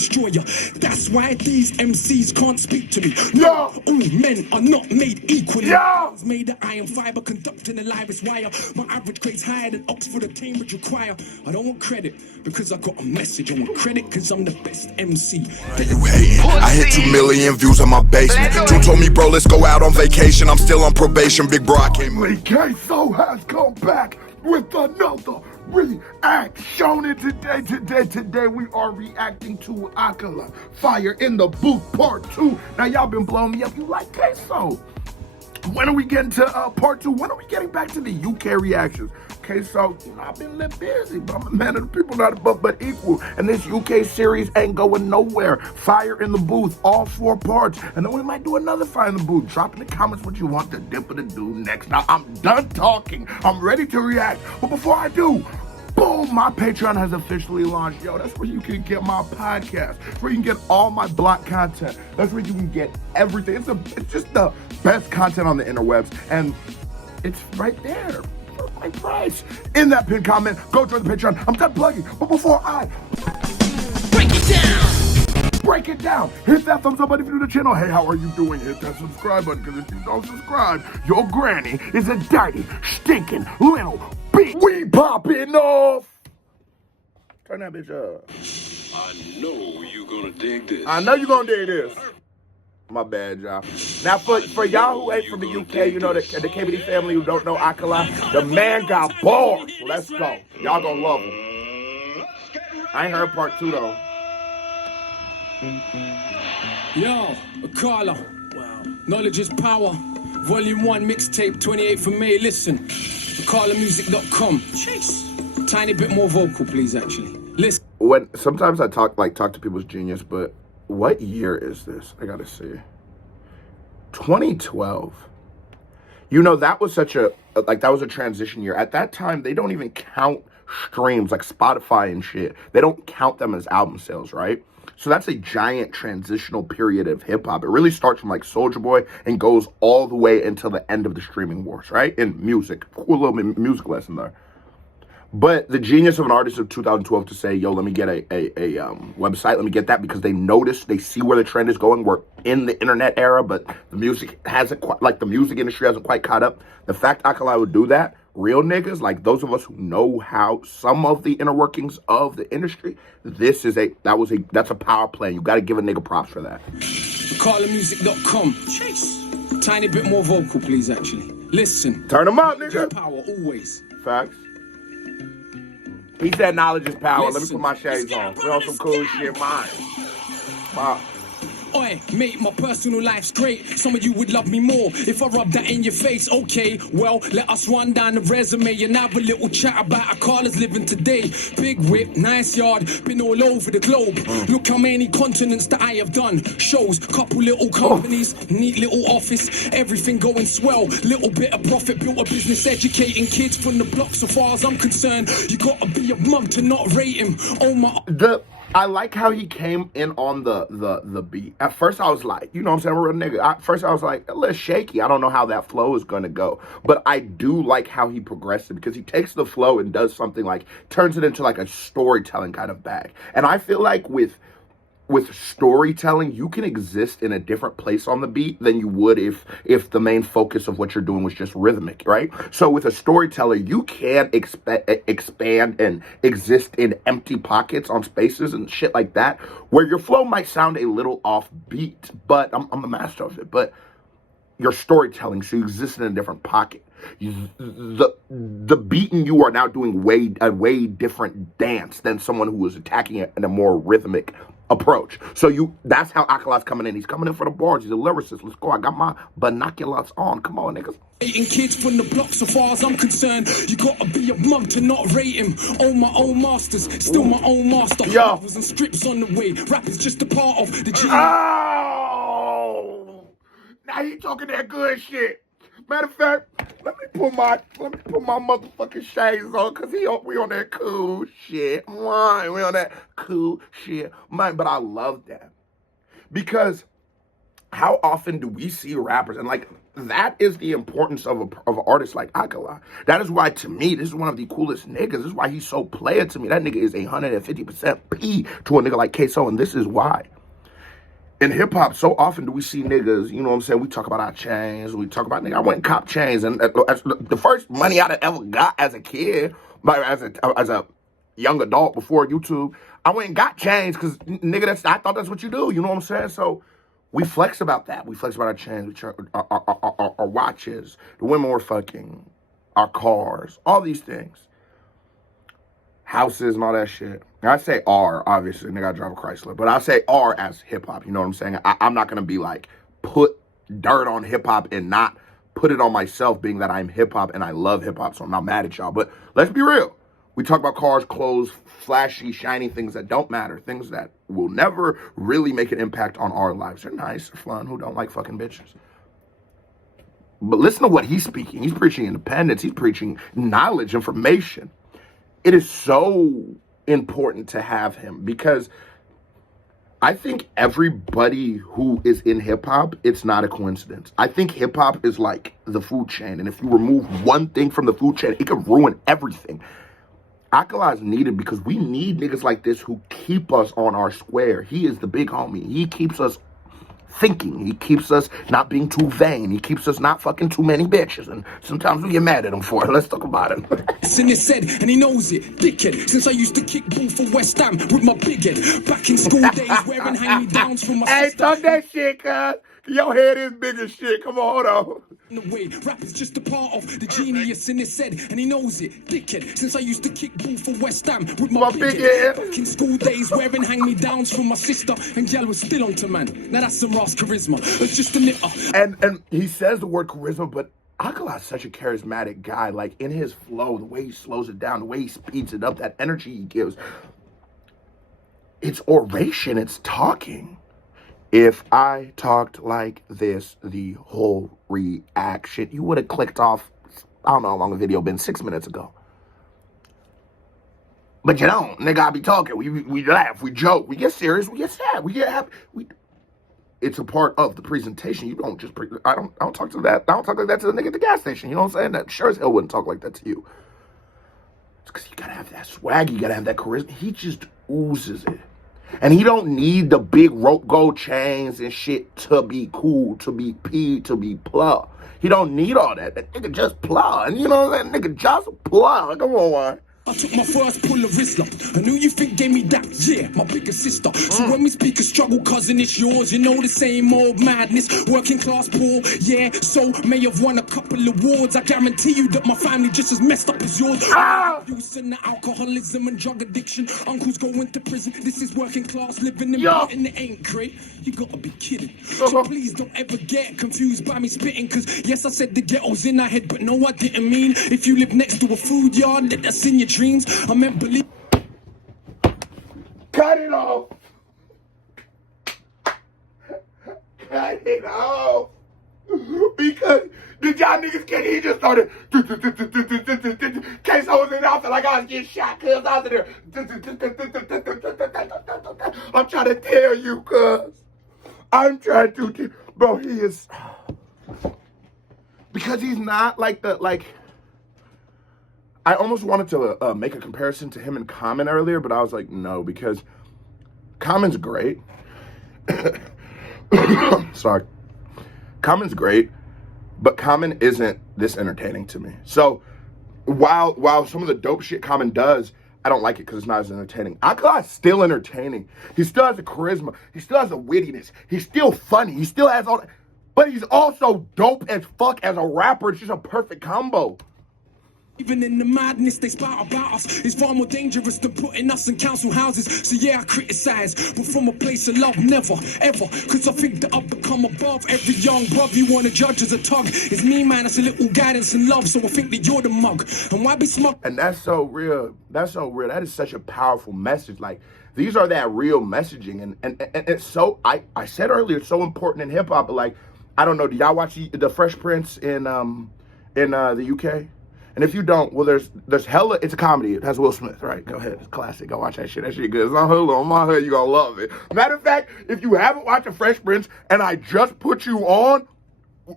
destroyer. That's why these MCs can't speak to me. No, all men are not made equally. Yo, made of iron fiber, conducting a livest wire. My average grade's higher than Oxford or Cambridge require. I don't want credit because I got a message. I want credit because I'm the best MC. You hating? I hit 2 million views on my basement. Two told me, bro, let's go out on vacation. I'm still on probation, big bro. I can't. Queso has come back with another reaction. And today we are reacting to Akala, Fire in the Booth Part 2. Now y'all been blowing me up. You like Queso? When are we getting to Part 2? When are we getting back to the UK reactions? So, you know, I've been a little busy, but I'm a man of the people, not above but equal. And this UK series ain't going nowhere. Fire in the Booth, all 4 parts. And then we might do another Fire in the Booth. Drop in the comments what you want the Dipper to do next. Now, I'm done talking. I'm ready to react. But before I do, boom, my Patreon has officially launched. Yo, that's where you can get my podcast. That's where you can get all my block content. That's where you can get everything. It's just the best content on the interwebs. And it's right there. My price in that pinned comment. Go join the Patreon. I'm done plugging, but before I break it down, hit that thumbs up button if you're new to the channel. Hey, how are you doing? Hit that subscribe button, because if you don't subscribe, your granny is a dirty, stinking little bitch. We popping off. Turn that bitch up. I know you're gonna dig this. I know you're gonna dig this. My bad, y'all. Now, for y'all who ain't from the UK, you know, the KBD family who don't know Akala, the man got bars. Let's go. Y'all gonna love him. I ain't heard Part 2, though. Yo, Akala. Wow. Knowledge is power. Volume 1, mixtape, 28th of May. Listen, AkalaMusic.com. Chase. Tiny bit more vocal, please, actually. Listen. Sometimes I talk to people's genius, but what year is this? I gotta see. 2012. You know, that was such a, that was a transition year. At that time, they don't even count streams like Spotify and shit. They don't count them as album sales, right? So that's a giant transitional period of hip hop. It really starts from like Soulja Boy and goes all the way until the end of the streaming wars, right? In music. Cool little music lesson there. But the genius of an artist of 2012 to say, yo, let me get a website, let me get that, because they notice, they see where the trend is going. We're in the internet era, but the music hasn't quite, like the music industry hasn't quite caught up. The fact Akala would do that, real niggas, like those of us who know how some of the inner workings of the industry, that's a power play. You got to give a nigga props for that. AkalaMusic.com. Chase. Tiny bit more vocal, please, actually. Listen. Turn them up, nigga. Power, always. Facts. He said knowledge is power. Let me put my shades on. We on some cool shit, mine. Wow. Oi, mate, my personal life's great. Some of you would love me more if I rub that in your face. Okay, well, let us run down the resume and have a little chat about Akala's living today. Big whip, nice yard, been all over the globe. Look how many continents that I have done. Shows, couple little companies, neat little office, everything going swell. Little bit of profit, built a business educating kids from the block. So far as I'm concerned, you gotta be a mum to not rate him. Oh my. I like how he came in on the beat. At first I was like, you know what I'm saying, we're a nigga. At first I was like, a little shaky. I don't know how that flow is going to go. But I do like how he progressed it, because he takes the flow and does something like, turns it into like a storytelling kind of bag. And I feel like with storytelling, you can exist in a different place on the beat than you would if the main focus of what you're doing was just rhythmic, right? So with a storyteller, you can expand and exist in empty pockets on spaces and shit like that, where your flow might sound a little off beat, but I'm the master of it. But you're storytelling, so you exist in a different pocket. The beat and you are now doing a way different dance than someone who is attacking it in a more rhythmic approach. So that's how Akala's coming in. He's coming in for the bars. He's a lyricist. Let's go. I got my binoculars on. Come on, niggas. Kids from the block, so far as I'm concerned, you gotta be a mum to not rate him. Own my own masters, still my own master. Novels and strips on the way. Rap is just a part of the G. Oh, now he talking that good shit. Matter of fact, let me put my motherfucking shades on, cause we on that cool shit. We on that cool shit, man. But I love that, because how often do we see rappers, and like that is the importance of an artist like Akala. That is why, to me, this is one of the coolest niggas. This is why he's so player to me. That nigga is 150% P to a nigga like Queso, and this is why. In hip hop, so often do we see niggas, you know what I'm saying? We talk about our chains, we talk about, nigga, I went and cop chains, and the first money I'd ever got as a kid, like as a young adult before YouTube, I went and got chains because, nigga, I thought that's what you do, you know what I'm saying? So we flex about that. We flex about our chains, our watches, the women we're fucking, our cars, all these things. Houses and all that shit. I say R, obviously, nigga, I drive a Chrysler, but I say R as hip hop, you know what I'm saying? I'm not gonna be like, put dirt on hip hop and not put it on myself, being that I'm hip hop and I love hip hop, so I'm not mad at y'all. But let's be real. We talk about cars, clothes, flashy, shiny things that don't matter, things that will never really make an impact on our lives. They're nice, they're fun, who don't like fucking bitches? But listen to what he's speaking. He's preaching independence, he's preaching knowledge, information. It is so important to have him because I think everybody who is in hip hop, it's not a coincidence. I think hip hop is like the food chain. And if you remove one thing from the food chain, it could ruin everything. Akala is needed because we need niggas like this who keep us on our square. He is the big homie. He keeps us thinking. He keeps us not being too vain. He keeps us not fucking too many bitches. And sometimes we get mad at him for it. Let's talk about him. In his head, and he knows it, dickhead. Since I used to kick ball for West Ham with my big head. Back in school days, wearing hand-me-downs from my sister. Hey, talk that shit, cuz. Your head is big as shit. Come on, hold on. In the way, rap is just a part of the genius in his head, and he knows it, dickhead. Since I used to kick ball for West Ham with my big head. Back in school days, wearing hand-me-downs from my sister, and gal was still onto man. Now that's some Ross charisma. It's just a knitter. And he says the word charisma, but Akala is such a charismatic guy. Like in his flow, the way he slows it down, the way he speeds it up, that energy he gives. It's oration, it's talking. If I talked like this, the whole reaction, you would have clicked off, I don't know how long the video been, 6 minutes ago. But you don't, nigga, I be talking. We laugh, we joke, we get serious, we get sad, we get happy. It's a part of the presentation. You don't just, I don't talk to that. I don't talk like that to the nigga at the gas station. You know what I'm saying? That sure as hell wouldn't talk like that to you. It's because you gotta have that swag. You gotta have that charisma. He just oozes it. And he don't need the big rope gold chains and shit to be cool, to be P, to be plug. He don't need all that. That nigga just plug. And you know what I'm saying? Nigga just plug. Come on, man. I took my first pull of Rizla. I knew you think gave me that, yeah, my bigger sister. So when we speak of struggle, cousin, it's yours. You know the same old madness, working class poor, yeah. So may have won a couple of awards. I guarantee you that my family just as messed up as yours. Use and the alcoholism and drug addiction. Uncles going to prison. This is working class living in and it ain't great. You gotta be kidding. So please don't ever get confused by me spitting. Cause yes, I said the ghetto's in our head, but no, I didn't mean if you live next to a food yard, that's in your dreams. I meant believe. Cut it off. Cut it off. Because did y'all niggas get he just started case I was in the outfit like I was getting shot cuz I was in there. I'm trying to tell you cuz. I'm trying to bro, he is because he's not like the I almost wanted to make a comparison to him and Common earlier, but I was like, no, because Common's great. Sorry. Common's great, but Common isn't this entertaining to me. So while some of the dope shit Common does, I don't like it because it's not as entertaining. Akala is still entertaining. He still has the charisma. He still has the wittiness. He's still funny. He still has all that. But he's also dope as fuck as a rapper. It's just a perfect combo. Even in the madness they spout about us is far more dangerous than putting us in council houses. So yeah, I criticize, but from a place of love, never, ever. Cause I think that I've become above every young bruv you wanna judge as a tug. It's me, man, it's a little guidance and love, so I think that you're the mug. And why be smug? And that's so real. That's so real. That is such a powerful message. Like, these are that real messaging. And it's so, I said earlier, it's so important in hip hop, but like, I don't know, do y'all watch the Fresh Prince in the UK? And if you don't, well, there's hella. It's a comedy. It has Will Smith, right? Go ahead, it's classic. Go watch that shit. That shit good. It's on Hulu. On my hood, you gonna love it. Matter of fact, if you haven't watched The Fresh Prince and I just put you on,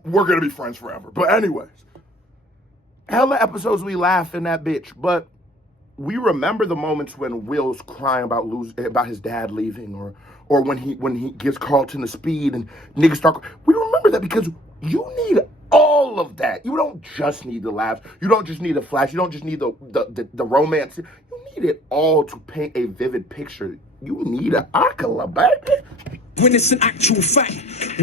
we're gonna be friends forever. But anyways, hella episodes we laugh in that bitch, but we remember the moments when Will's crying about his dad leaving, or when he gives Carlton the speed and niggas start. We remember that because you need all of that. You don't just need the laughs. You don't just need the flash. You don't just need the romance. You need it all to paint a vivid picture. You need an Akala, baby. When it's an actual fact,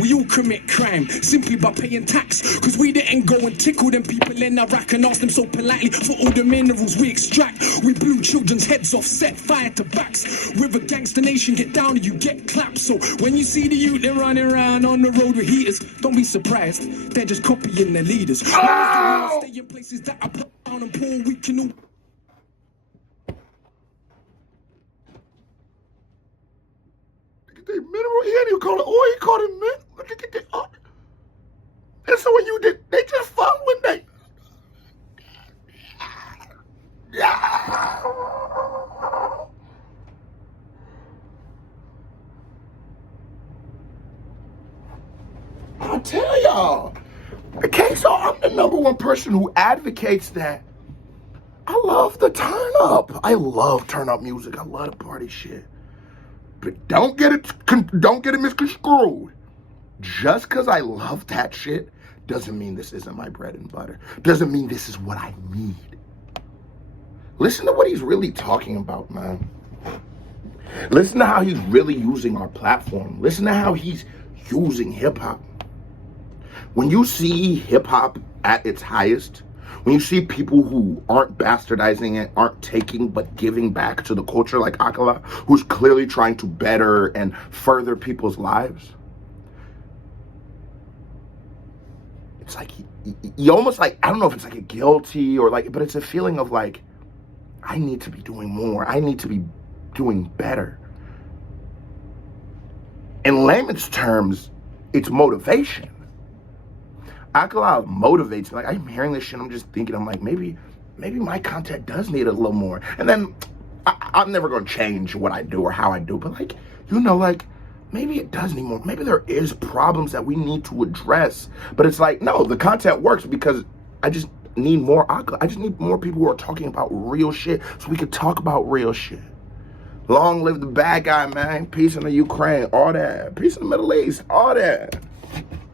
we all commit crime simply by paying tax. Cause we didn't go and tickle them people in Iraq and ask them so politely for all the minerals we extract. We blew children's heads off, set fire to backs. We're a gangster nation, get down and you get clapped. So when you see the youth, they're running around on the road with heaters, don't be surprised, they're just copying their leaders. Oh! Stay in places that are down and poor, we can all. Mineral, he ain't even call it oil, he called it mint. Look at that. And so when you did, they just fun when they. Yeah. I tell y'all, okay, so I'm the #1 person who advocates that. I love the turn up. I love turn up music. I love the party shit. But don't get it misconstrued. Just because I love that shit doesn't mean this isn't my bread and butter. Doesn't mean this is what I need. Listen to what he's really talking about, man. Listen to how he's really using our platform. Listen to how he's using hip-hop. When you see hip-hop at its highest, when you see people who aren't bastardizing it, aren't taking but giving back to the culture like Akala, who's clearly trying to better and further people's lives, it's like you almost like, I don't know if it's like a guilty or like, but it's a feeling of like, I need to be doing more. I need to be doing better. In layman's terms, it's motivation. Akala motivates me. Like, I'm hearing this shit, I'm just thinking, I'm like, maybe my content does need a little more. And then I'm never going to change what I do or how I do, but like, you know, like, maybe it does need more. Maybe there is problems that we need to address. But it's like, no, the content works because I just need more Akala. I just need more people who are talking about real shit so we could talk about real shit. Long live the bad guy, man. Peace in the Ukraine, all that. Peace in the Middle East, all that.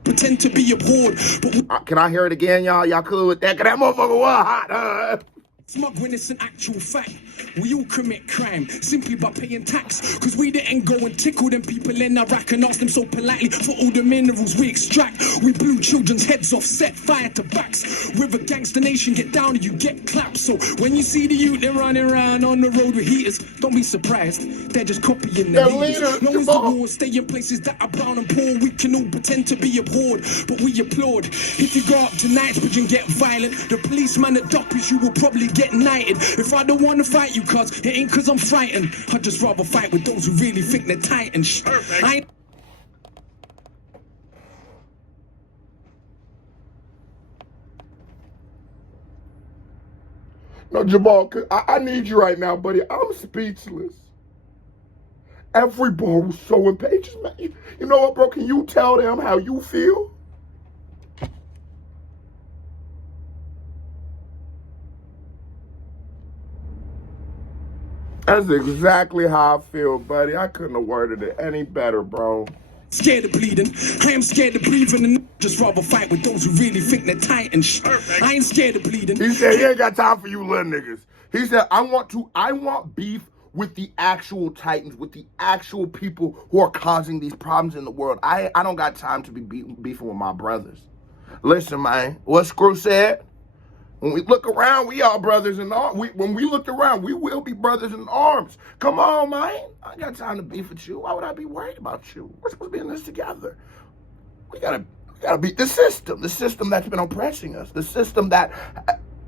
Pretend to be abhorred, but Can I hear it again, y'all? Y'all cool with that? Cause that motherfucker was hot. smug when it's an actual fact. We all commit crime simply by paying tax. Cause we didn't go and tickle them people in Iraq and ask them so politely for all the minerals we extract. We blew children's heads off, set fire to backs. We're a gangster nation, get down and you get clapped. So when you see the youth, they're running around on the road with heaters, don't be surprised, they're just copying their leaders. No one's the war, stay in places that are brown and poor. We can all pretend to be abhorred, but we applaud. If you go up to Knightsbridge and get violent, the policeman that doctors you will probably get knighted. If I don't want to fight you, cuz it ain't cuz I'm frightened. I'd just rather fight with those who really think they're titans. No, Jamal, I need you right now, buddy. I'm speechless. Every bar was so impatient, man. You know what, bro? Can you tell them how you feel? That's exactly how I feel, buddy. I couldn't have worded it any better, bro. Scared of bleeding, I am scared of breathing, and just rather fight with those who really think they're titans. I ain't scared of bleeding. He said he ain't got time for you little niggas. He said, I want beef with the actual titans, with the actual people who are causing these problems in the world. I don't got time to be beefing with my brothers. Listen, man, what Screw said? When we look around, we are brothers in arms. When we looked around, we will be brothers in arms. Come on, man. I ain't got time to beef with you. Why would I be worried about you? We're supposed to be in this together. We gotta beat the system that's been oppressing us. The system that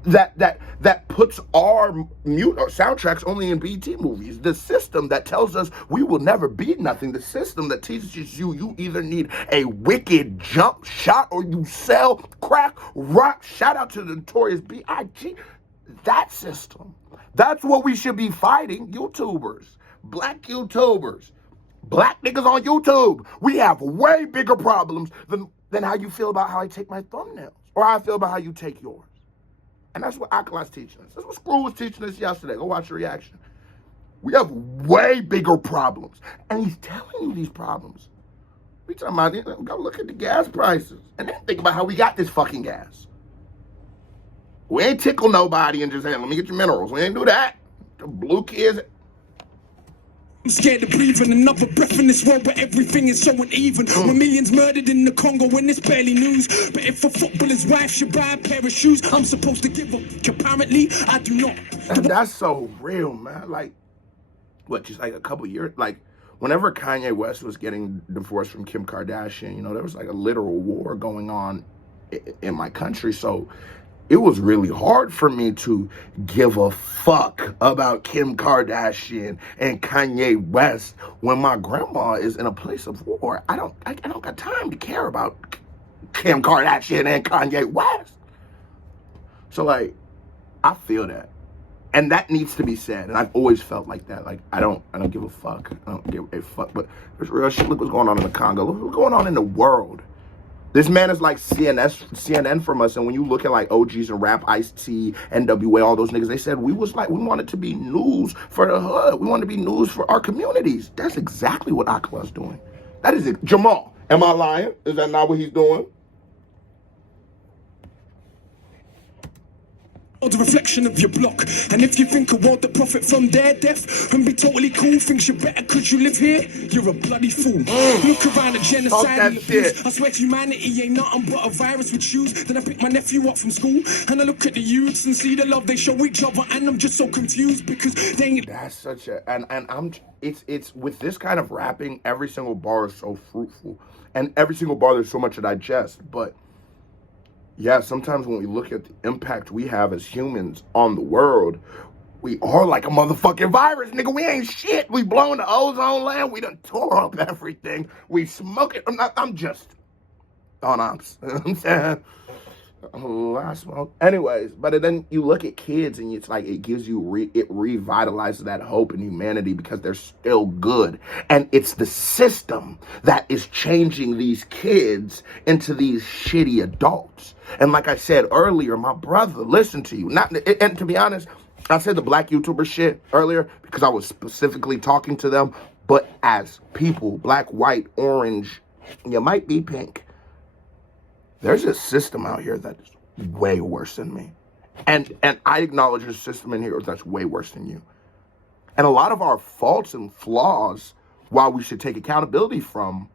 that puts our mute or soundtracks only in BT movies. The system that tells us we will never be nothing. The system that teaches you either need a wicked jump shot or you sell crack rock. Shout out to the notorious B.I.G. That system. That's what we should be fighting. YouTubers, black YouTubers, black niggas on YouTube. We have way bigger problems than how you feel about how I take my thumbnails or how I feel about how you take yours. And that's what Akala's teaching us. That's what Screw was teaching us yesterday. Go watch the reaction. We have way bigger problems. And he's telling you these problems. We talking about, go look at the gas prices. And then think about how we got this fucking gas. We ain't tickle nobody and just say, let me get your minerals. We ain't do that. The blue kids. I'm scared of breathing another breath in this world where everything is so uneven. When millions murdered in the Congo when it's barely news. But if a footballer's wife should buy a pair of shoes, I'm supposed to give up. Apparently, I do not. And that's so real, man. Like, what, just like a couple years, like, whenever Kanye West was getting divorced from Kim Kardashian, you know, there was like a literal war going on in my country. So it was really hard for me to give a fuck about Kim Kardashian and Kanye West when my grandma is in a place of war. I don't got time to care about Kim Kardashian and Kanye West. So like, I feel that. And that needs to be said. And I've always felt like that. Like, I don't give a fuck. I don't give a fuck. But there's real shit. Look what's going on in the Congo. Look what's going on in the world. This man is like CNN from us, and when you look at like OGs and rap, Ice-T, NWA, all those niggas, they said we wanted to be news for the hood. We wanted to be news for our communities. That's exactly what Akala's doing. That is it. Jamal, am I lying? Is that not what he's doing? The reflection of your block. And if you think a world that profit from their death and be totally cool, thinks you're better cause you live here, you're a bloody fool. Look around the genocide and abuse. I swear humanity ain't nothing but a virus with shoes. Then I pick my nephew up from school and I look at the youths and see the love they show each other, and I'm just so confused because they ain't. That's such a it's with this kind of rapping, every single bar is so fruitful, and every single bar there's so much to digest. But yeah, sometimes when we look at the impact we have as humans on the world, we are like a motherfucking virus, nigga. We ain't shit. We blowing the ozone layer. We done tore up everything. We smoke it. I'm just on ops. You know what I'm saying? Oh, I smoke. Anyways, but then you look at kids and it's like it gives you, it revitalizes that hope in humanity because they're still good. And it's the system that is changing these kids into these shitty adults. And like I said earlier, my brother, listen to you. And to be honest, I said the black YouTuber shit earlier because I was specifically talking to them. But as people, black, white, orange, you might be pink. There's a system out here that is way worse than me. And I acknowledge there's a system in here that's way worse than you. And a lot of our faults and flaws, while we should take accountability from,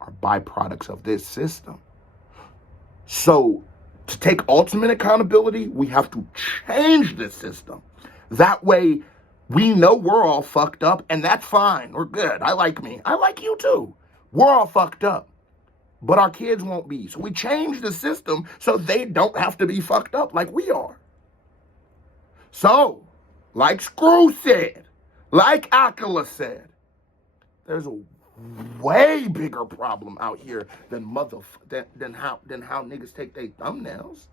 are byproducts of this system. So to take ultimate accountability, we have to change this system. That way, we know we're all fucked up, and that's fine. We're good. I like me. I like you too. We're all fucked up. But our kids won't be. So we change the system so they don't have to be fucked up like we are. So, like Screw said, like Akala said, there's a way bigger problem out here than than how niggas take their thumbnails.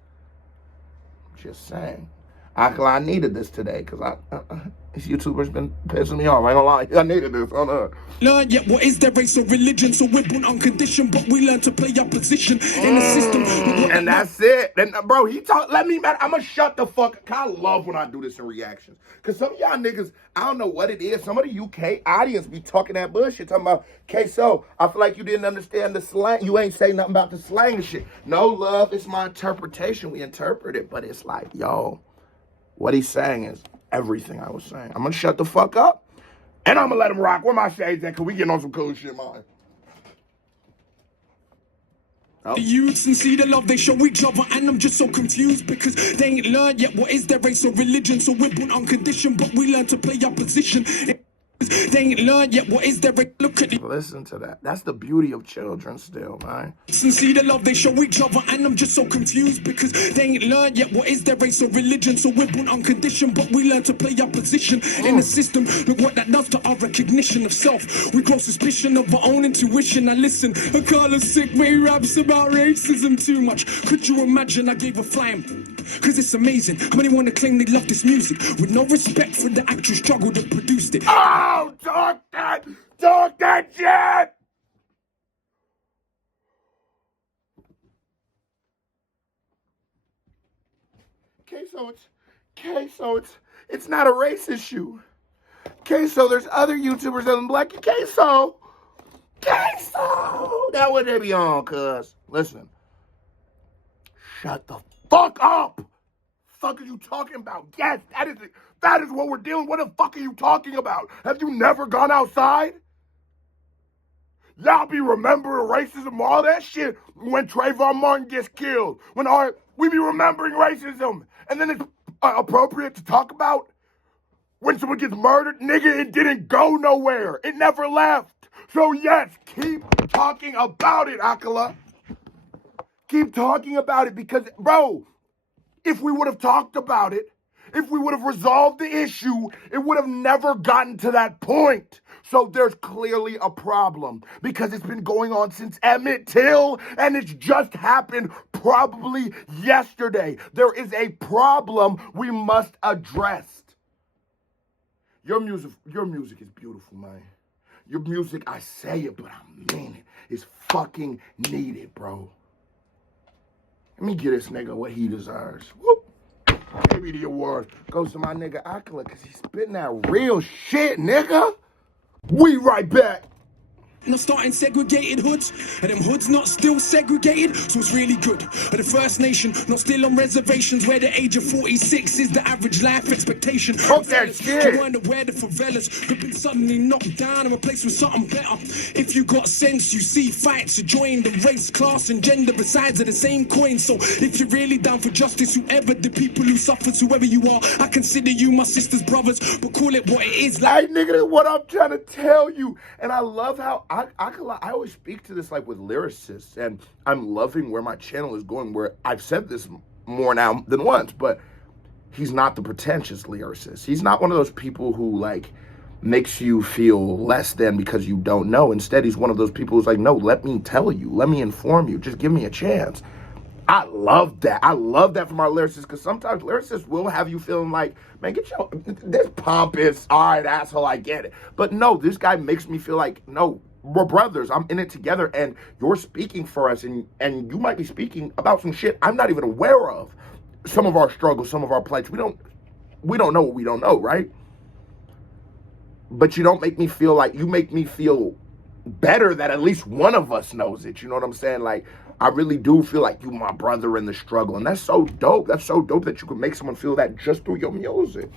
Just saying. Akala, I needed this today because this YouTuber's been pissing me off. I ain't gonna lie. I needed this. Learn yet what is their race or religion? So we're born unconditioned, but we learn to play our position in the system. And that's it. And bro, let me, man, I'm gonna shut the fuck. I love when I do this in reactions. Cause some of y'all niggas, I don't know what it is. Some of the UK audience be talking that bullshit, talking about, so I feel like you didn't understand the slang. You ain't say nothing about the slang and shit. No, love, it's my interpretation. We interpret it, but it's like, yo, what he's saying is everything I was saying. I'm gonna shut the fuck up, and I'm gonna let him rock. Where my shades at? Cause we getting on some cool shit, man. The youths and see the love they show each other, and I'm just so confused because they ain't learned yet what is their race or religion. So we're born unconditioned, but we learn to play our position. They ain't learned yet, what is there? Look at the Listen to that. That's the beauty of children still, man. and see the love they show each other, and I'm just so confused because they ain't learned yet what is their race or religion. So we're born unconditioned, but we learn to play our position in the system. Look what that does to our recognition of self. We grow suspicion of our own intuition. Now listen, Akala's sick, but he raps about racism too much. Could you imagine I gave a flying? Cause it's amazing how many want to claim they love this music with no respect for the actual struggle that produced it. Oh, talk that shit! It's not a race issue. So there's other YouTubers that are black. Queso, that what they be on, cuz. Listen, shut the fuck up. Fuck are you talking about? Yes, that is what we're dealing. What the fuck are you talking about? Have you never gone outside? Y'all be remembering racism, all that shit when Trayvon Martin gets killed. We be remembering racism. And then it's appropriate to talk about when someone gets murdered. Nigga, it didn't go nowhere. It never left. So yes, keep talking about it, Akala. Keep talking about it because, bro, if we would have talked about it, if we would have resolved the issue, it would have never gotten to that point. So there's clearly a problem because it's been going on since Emmett Till and it's just happened probably yesterday. There is a problem we must address. Your music is beautiful, man. Your music, I say it, but I mean it, is fucking needed, bro. Let me give this nigga what he deserves. Whoop. Maybe the award goes to my nigga Akala because he's spitting that real shit, nigga. We right back. Not starting segregated hoods, and them hoods not still segregated, so it's really good. But the First Nation not still on reservations where the age of 46 is the average life expectation. Fuck that shit. I wonder where the favelas could been suddenly knocked down and replaced with something better. If you got sense, you see fights to join the race, class, and gender besides are the same coin. So if you're really down for justice, whoever the people who suffers, whoever you are, I consider you my sister's brothers, but call it what it is. Like, nigga, that's what I'm trying to tell you. And I love how Akala, I always speak to this like with lyricists, and I'm loving where my channel is going, where I've said this more now than once, but he's not the pretentious lyricist. He's not one of those people who like makes you feel less than because you don't know. Instead, he's one of those people who's like, no, let me tell you, let me inform you, just give me a chance. I love that. I love that from our lyricists, because sometimes lyricists will have you feeling like, man, get your, this pompous, all right, asshole, I get it. But no, this guy makes me feel like, no, we're brothers. I'm in it together, and you're speaking for us, and you might be speaking about some shit I'm not even aware of. Some of our struggles, some of our plights. We don't know what we don't know, right? But you don't make me feel like, you make me feel better that at least one of us knows it. You know what I'm saying? Like, I really do feel like you my brother in the struggle. And that's so dope. That's so dope that you can make someone feel that just through your music.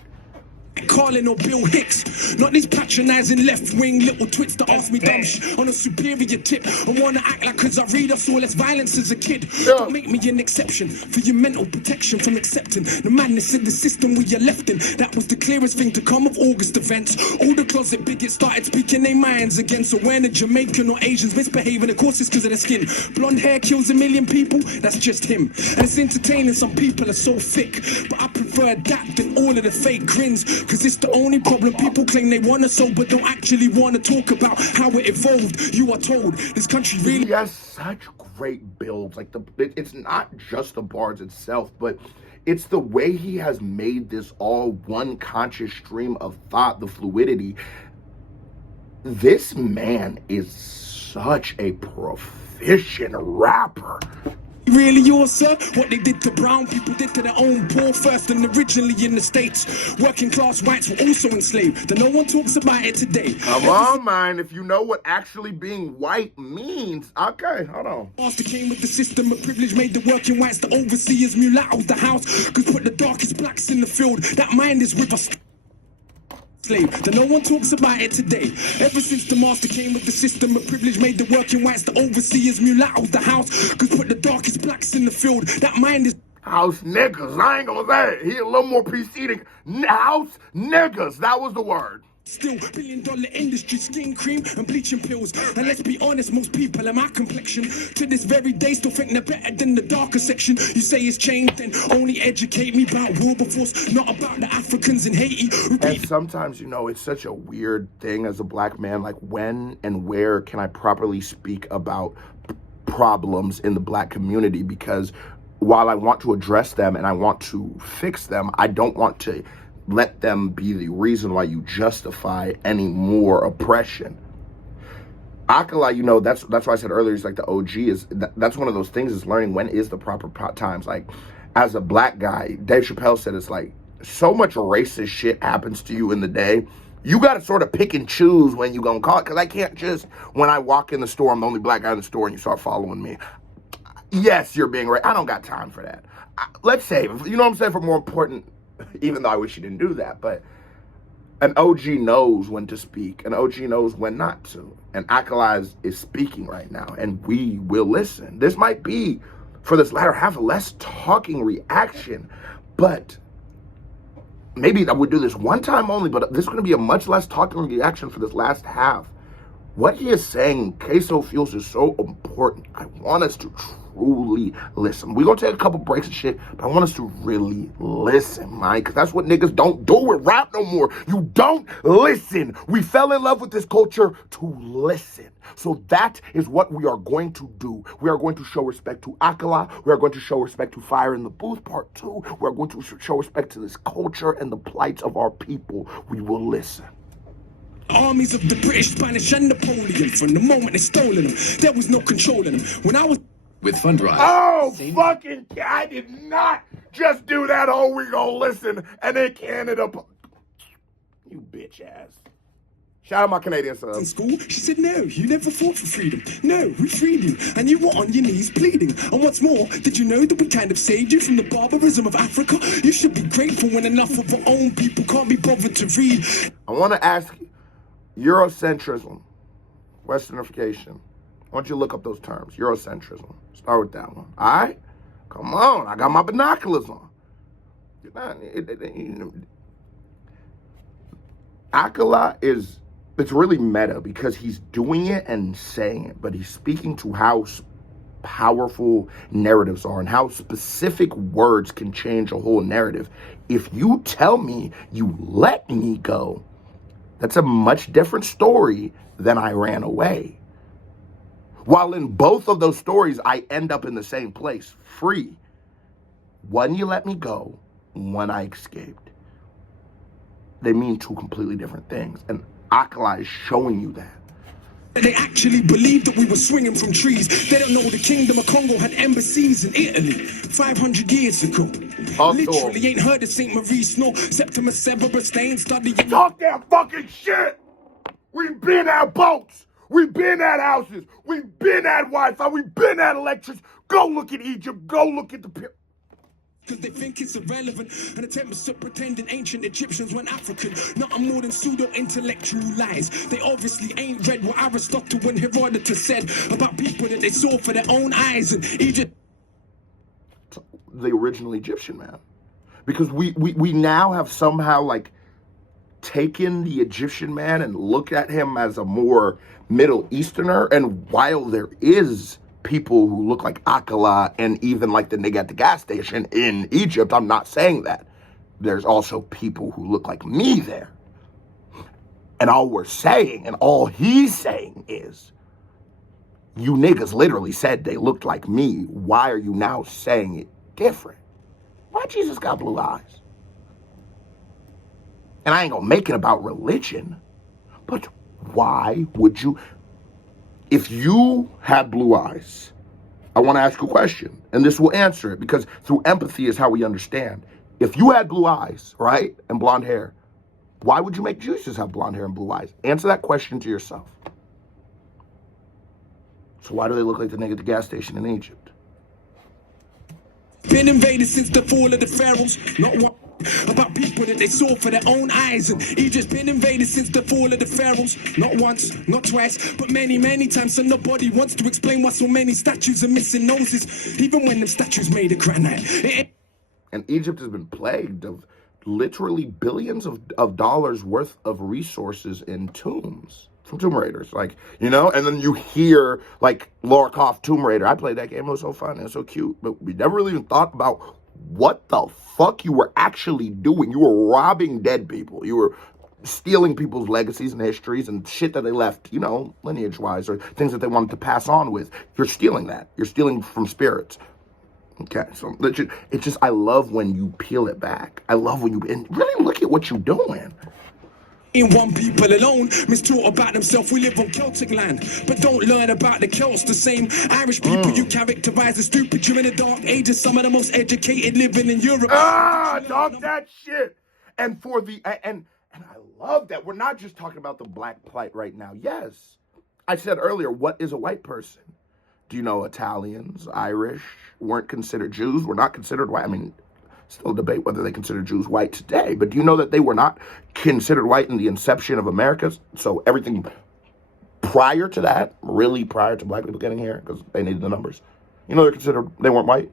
Carlin or Bill Hicks, not these patronizing left-wing little twits that ask me dumb shit on a superior tip. I wanna act like cause I read I saw less violence as a kid. Don't make me an exception for your mental protection from accepting the madness in the system we are left in. That was the clearest thing to come of August events. All the closet bigots started speaking their minds again. So when a Jamaican or Asians misbehaving, of course it's cause of their skin. Blonde hair kills a million people, that's just him. And it's entertaining, some people are so thick, but I prefer that than all of the fake grins. Cause it's the only problem. People claim they want to solve, but don't actually want to talk about how it evolved. You are told this country really He has such great builds. Like, it's not just the bars itself, but it's the way he has made this all one conscious stream of thought, the fluidity. This man is such a proficient rapper. really yours, sir? What they did to brown people did to their own poor first and originally in the States. Working class whites were also enslaved, and no one talks about it today. Come on, man. If you know what actually being white means. Okay, hold on. Master came with the system of privilege, made the working whites the overseers, mulattoes the house, cause put the darkest blacks in the field. That mind is with us. That no one talks about it today. Ever since the master came with the system of privilege, made the working whites the overseers, mulattoes the house, cause put the darkest blacks in the field. That mind is house niggas. I ain't gonna say it. He a little more preceding. House niggas. That was the word. Still, billion-dollar industry, skin cream and bleaching pills. And let's be honest, most people in my complexion to this very day still think they're better than the darker section. You say it's changed, then only educate me about Wilberforce, not about the Africans in Haiti. And sometimes, you know, it's such a weird thing as a black man, like when and where can I properly speak about problems in the black community? Because while I want to address them and I want to fix them, I don't want to let them be the reason why you justify any more oppression. Akala, you know, that's why I said earlier, he's like the OG. That's one of those things, is learning when is the proper times. Like, as a black guy, Dave Chappelle said, it's like, so much racist shit happens to you in the day, you got to sort of pick and choose when you gonna call it. Because I can't just, when I walk in the store, I'm the only black guy in the store, and you start following me. Yes, you're being right. I don't got time for that. Let's save, you know what I'm saying, for more important, even though I wish you didn't do that, but an OG knows when to speak. An OG knows when not to. And Akala is speaking right now, and we will listen. This might be, for this latter half, a less talking reaction, but maybe I would do this one time only, but this is going to be a much less talking reaction for this last half. What he is saying, Queso feels, is so important. I want us to truly listen. We're going to take a couple breaks and shit, but I want us to really listen, Mike. Because that's what niggas don't do with rap no more. You don't listen. We fell in love with this culture to listen. So that is what we are going to do. We are going to show respect to Akala. We are going to show respect to Fire in the Booth Part 2. We are going to show respect to this culture and the plights of our people. We will listen. Armies of the British, Spanish, and Napoleon. From the moment they stolen them, there was no controlling them. When I was with Fundrise. Oh, fucking, I did not just do that. Oh, we gonna listen and then can it up. You bitch ass. Shout out my Canadian in son. school, she said, no, you never fought for freedom. No, we freed you, and you were on your knees pleading. And what's more, did you know that we kind of saved you from the barbarism of Africa? You should be grateful when enough of our own people can't be bothered to read. I want to ask you, Eurocentrism, Westernification. I want you to look up those terms. Eurocentrism. Start with that one. All right? Come on. I got my binoculars on. Akala is, it's really meta because he's doing it and saying it, but he's speaking to how powerful narratives are and how specific words can change a whole narrative. If you tell me you let me go, that's a much different story than I ran away. While in both of those stories, I end up in the same place, free. One, you let me go. One, I escaped. They mean two completely different things. And Akala is showing you that. They actually believed that we were swinging from trees. They don't know the Kingdom of Congo had embassies in Italy 500 years ago. Literally ain't heard of St. Maurice, no Septimus Severus. They ain't studying. Talk that fucking shit! We've been at boats. We've been at houses. We've been at Wi-Fi. We've been at electrics. Go look at Egypt. Go look at the pyramid. Because they think it's irrelevant and attempts to pretend ancient Egyptians weren't African. Nothing more than pseudo-intellectual lies. They obviously ain't read what Aristotle and Herodotus said about people that they saw for their own eyes in Egypt. The original Egyptian man. Because we now have somehow like taken the Egyptian man and look at him as a more Middle Easterner. And while there is people who look like Akala and even like the nigga at the gas station in Egypt, I'm not saying that. There's also people who look like me there. And all we're saying, and all he's saying is, you niggas literally said they looked like me. Why are you now saying it different? Why Jesus got blue eyes? And I ain't gonna make it about religion, but why would you? If you had blue eyes, I want to ask you a question, and this will answer it, because through empathy is how we understand. If you had blue eyes, right, and blonde hair, why would you make Jesus have blonde hair and blue eyes? Answer that question to yourself. So why do they look like the nigga at the gas station in Egypt? Been invaded since the fall of the pharaohs. Not one about people that they saw for their own eyes. And Egypt's been invaded since the fall of the pharaohs. Not once, not twice, but many, many times. So nobody wants to explain why so many statues are missing noses, even when them statues made of granite. And Egypt has been plagued of literally billions of dollars worth of resources in tombs from Tomb Raiders, like, you know, and then you hear like Lara Croft Tomb Raider. I played that game, it was so fun, it was so cute, but we never really even thought about what the fuck you were actually doing. You were robbing dead people. You were stealing people's legacies and histories and shit that they left, you know, lineage-wise, or things that they wanted to pass on with. You're stealing that. You're stealing from spirits. Okay, so it's just, I love when you peel it back. I love when you, and really look at what you're doing. In one people alone, mistaught about themselves. We live on Celtic land, but don't learn about the Celts. The same Irish people you characterize as stupid. You're in the dark ages, some of the most educated living in Europe. Talk that shit. And for the, and I love that we're not just talking about the black plight right now. Yes, I said earlier, what is a white person? Do you know Italians, Irish weren't considered Jews, were not considered white? I mean, still debate whether they consider Jews white today, but do you know that they were not considered white in the inception of America? So everything prior to that, really prior to black people getting here, because they needed the numbers, you know, they weren't white.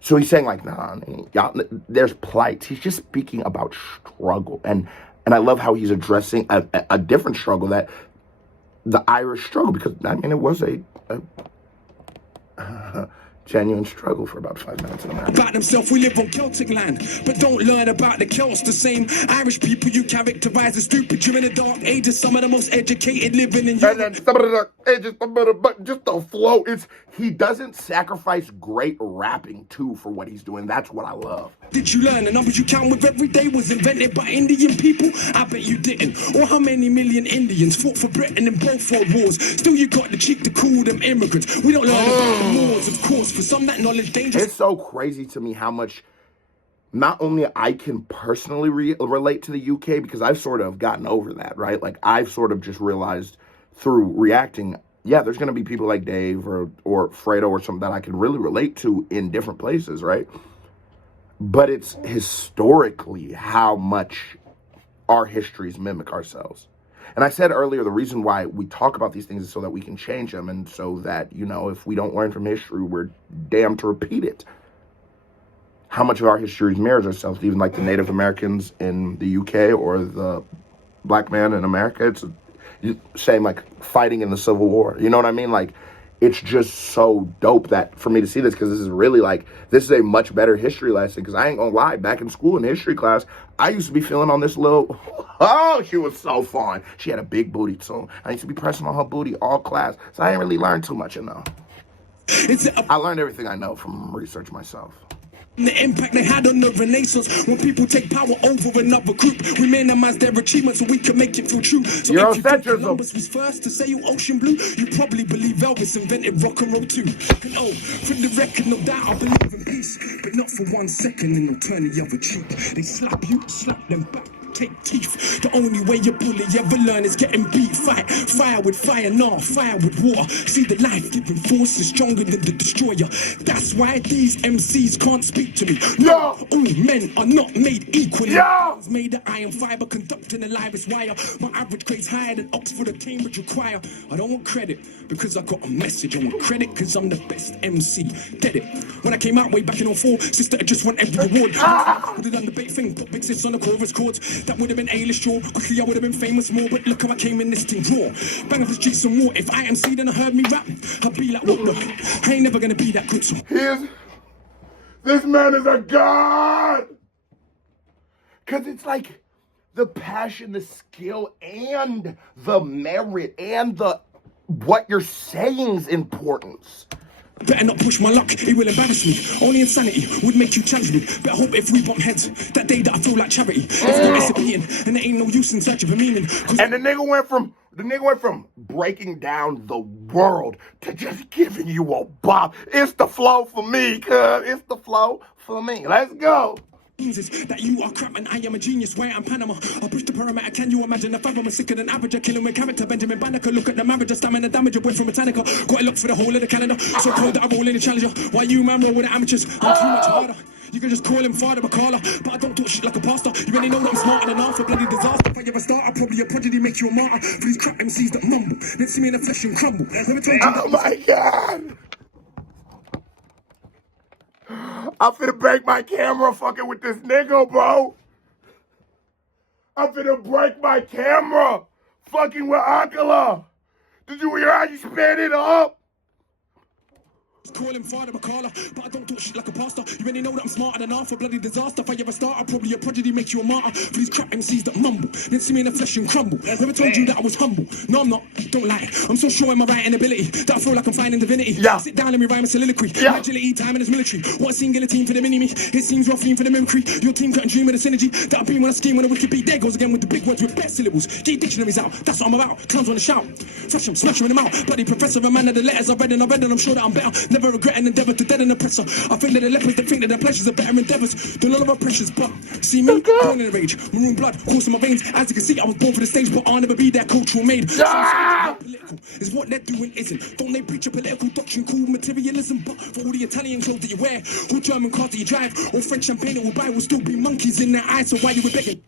So he's saying like, nah, y'all, there's plight. He's just speaking about struggle. And I love how he's addressing a different struggle, that the Irish struggle, because I mean, it was a genuine struggle for about 5 minutes in America. About themselves, we live on Celtic land, but don't learn about the Celts. The same Irish people you characterize as stupid. You're in the dark ages, some of the most educated living in Europe. And then some of the ages, but just the flow. He doesn't sacrifice great rapping too for what he's doing. That's what I love. Did you learn the numbers you count with every day was invented by Indian people? I bet you didn't. Or how many million Indians fought for Britain in both world wars? Still you got the cheek to call them immigrants. We don't learn about the wars, of course. For some, that knowledge dangerous. It's so crazy to me how much not only I can personally relate to the UK, because I've sort of gotten over that, right? Like, I've sort of just realized through reacting, yeah, there's going to be people like Dave or Fredo or something that I can really relate to in different places, right? But it's historically how much our histories mimic ourselves. And I said earlier, the reason why we talk about these things is so that we can change them, and so that, you know, if we don't learn from history, we're damned to repeat it. How much of our history mirrors ourselves, even like the Native Americans in the UK or the black man in America. It's same like fighting in the Civil War. You know what I mean? Like, it's just so dope that for me to see this, because this is really like, this is a much better history lesson. Because I ain't gonna lie, back in school in history class, I used to be feeling on this little, oh, she was so fun. She had a big booty too. I used to be pressing on her booty all class. So I ain't really learned too much, you know. I learned everything I know from research myself. The impact they had on the Renaissance. When people take power over another group, we minimize their achievements so we can make it feel true. So if you think Columbus was first to sail ocean blue, you probably believe Elvis invented rock and roll too. And oh, for the record, no doubt I believe in peace, but not for 1 second, and they'll turn the other cheek. They slap you, slap them back. Take teeth. The only way you bully ever learn is getting beat. Fight fire with fire, nah, fire with water. See, the life-giving force is stronger than the destroyer. That's why these MCs can't speak to me. No, all men are not made equally. Yeah. Made of iron fiber, conducting the livest wire. My average grade's higher than Oxford or Cambridge require. I don't want credit because I got a message. I want credit because I'm the best MC. Get it? When I came out way back in 04, sister, I just won every award. Would have done the big thing, put big sis on the chorus chords. That would have been A-list, sure. Quickly I would have been famous more, but look how I came in this thing raw. Bang up the streets some more. If I MC then I heard me rap, I'd be like, what the? I ain't never gonna be that good. So This man is a god! Because it's like the passion, the skill, and the merit, and the what you're saying's importance. Better not push my luck, it will embarrass me. Only insanity would make you challenge me. Better hope if we bump heads, that day that I feel like charity. It's not a beating, and there ain't no use in search of a meaning. And the nigga went from breaking down the world to just giving you a bop. It's the flow for me, cuz. It's the flow for me. Let's go. That you are crap and I am a genius. Why I'm Panama. I push the parameter. Can you imagine if I was sicker than average? I killing with character. Benjamin Banneker. Look at the marriage. Stamina damage. A boy from Metallica. Got a look for the whole of the calendar. So cold that I roll in the challenger. Why you man roll with the amateurs? I'm too much harder. You can just call him Father Akala, but I don't talk shit like a pastor. You really know that I'm smarter than half a bloody disaster. If I ever start, I'll probably a prodigy, make you a martyr. For these crap MCs that mumble, then see me in the flesh and crumble. Let me tell you. Oh my god! I'm finna break my camera fucking with this nigga, bro. I'm finna break my camera. Fucking with Akala. Did you hear how you sped it up? Call him Father Akala, but I don't talk shit like a pastor. You already know that I'm smarter than half a bloody disaster. If I ever start, I'll probably a prodigy, make you a martyr for these crap MCs that mumble. Then see me in the flesh and crumble. Never told you that I was humble. No, I'm not. Don't lie. I'm so sure in my writing ability that I feel like I'm finding divinity. Yeah. Sit down, let me rhyme a soliloquy. Yeah. Agility, time in this military. What a singular team for the mini-me. It seems rough theme for the mimicry. Your team couldn't dream of the synergy that I bring when I scheme when a wicked beat. There goes again with the big words with best syllables. Get dictionaries out. That's what I'm about. Clowns wanna shout. Fresh them, smash them in the mouth. Bloody professor, a man of the letters I read and I'm sure that I'm better. Never regret an endeavor to dead an oppressor. I think that the lepers that think that their pleasures are better endeavors than all of our pressures. But see me, born in a rage, maroon blood coursing my veins. As you can see, I was born for the stage, but I'll never be that cultural made. Political is what they're doing, isn't. Don't they preach a political doctrine called materialism? But for all the Italian clothes that you wear, or German cars that you drive, or French champagne that will buy, will still be monkeys in their eyes. So why you were begging?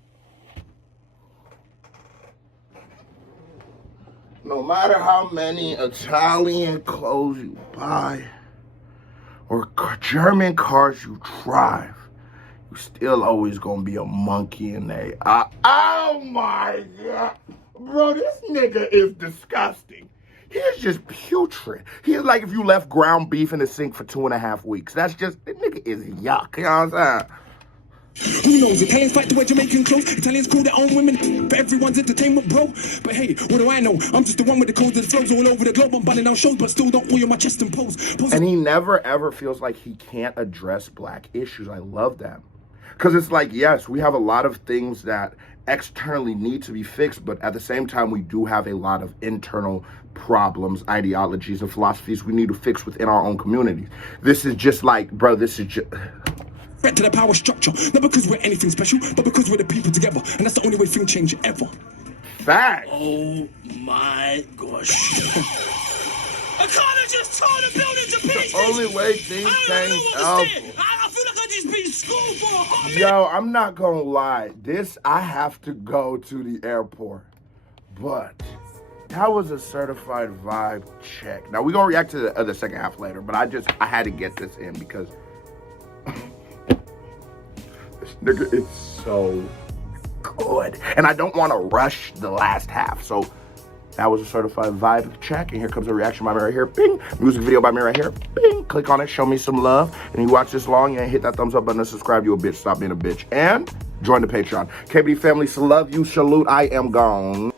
No matter how many Italian clothes you buy or German cars you drive, you still always gonna be a monkey in there. Oh my God. Bro, this nigga is disgusting. He's just putrid. He's like if you left ground beef in the sink for 2.5 weeks. That's just, the nigga is yuck. You know what I'm saying? Who knows? Italians fight to wear Jamaican clothes. Italians call their own women for everyone's entertainment, bro. But hey, what do I know? I'm just the one with the codes that flows all over the globe. I'm bunning down shows, but still don't oil my chest and pose. And he never ever feels like he can't address black issues. I love that. Because it's like, yes, we have a lot of things that externally need to be fixed, but at the same time, we do have a lot of internal problems, ideologies, and philosophies we need to fix within our own communities. This is just like, bro, this is just... threat to the power structure, not because we're anything special, but because we're the people together, and that's the only way things change ever. Fact. Oh my gosh. Akala just tore the building to pieces. The only way things change ever. I feel like I just been in school for a hot minute. Yo, I'm not gonna lie. I have to go to the airport, but that was a certified vibe check. Now we're gonna react to the second half later, but I had to get this in because this nigga is so good. And I don't want to rush the last half. So that was a certified vibe check. And here comes a reaction by me right here. Bing. Music video by me right here. Bing. Click on it. Show me some love. And you watch this long, you ain't hit that thumbs up button and subscribe. You a bitch. Stop being a bitch. And join the Patreon. KBD family, love you. Salute. I am gone.